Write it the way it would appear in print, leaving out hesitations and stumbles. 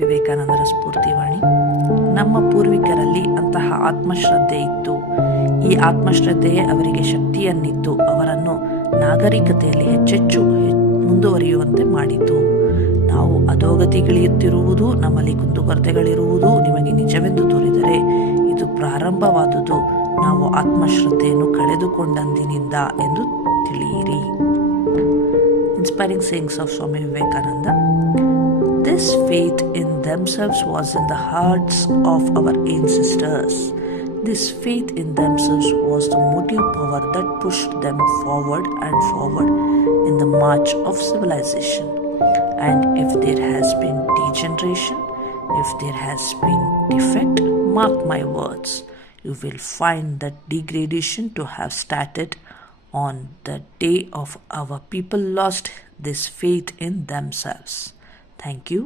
ವಿವೇಕಾನಂದರ ಸ್ಫೂರ್ತಿವಾಣಿ. ನಮ್ಮ ಪೂರ್ವಿಕರಲ್ಲಿ ಅಂತಹ ಆತ್ಮಶ್ರದ್ಧೆ ಇತ್ತು. ಈ ಆತ್ಮಶ್ರದ್ಧೆಯೇ ಅವರಿಗೆ ಶಕ್ತಿಯನ್ನಿತ್ತು, ಅವರನ್ನು ನಾಗರಿಕತೆಯಲ್ಲಿ ಹೆಚ್ಚೆಚ್ಚು ಮುಂದುವರಿಯುವಂತೆ ಮಾಡಿತು. ನಾವು ಅಧೋಗತಿಗಿಳಿಯುತ್ತಿರುವುದು, ನಮ್ಮಲ್ಲಿ ಕುಂದುಕೊರತೆಗಳಿರುವುದು ನಿಮಗೆ ನಿಜವೆಂದು ತೋರಿದರೆ ಇದು ಪ್ರಾರಂಭವಾದುದು ನಾವು ಆತ್ಮಶ್ರದ್ಧೆಯನ್ನು ಕಳೆದುಕೊಂಡಂದಿನಿಂದ ಎಂದು ತಿಳಿಯಿರಿ. Inspiring sayings of Swami Vivekananda. This faith in themselves was in the hearts of our ancestors. This faith in themselves was the motive power that pushed them forward and forward in the march of civilization. And if there has been degeneration, if there has been defect, mark my words, you will find that degradation to have started on the day of our people lost this faith in themselves. Thank you.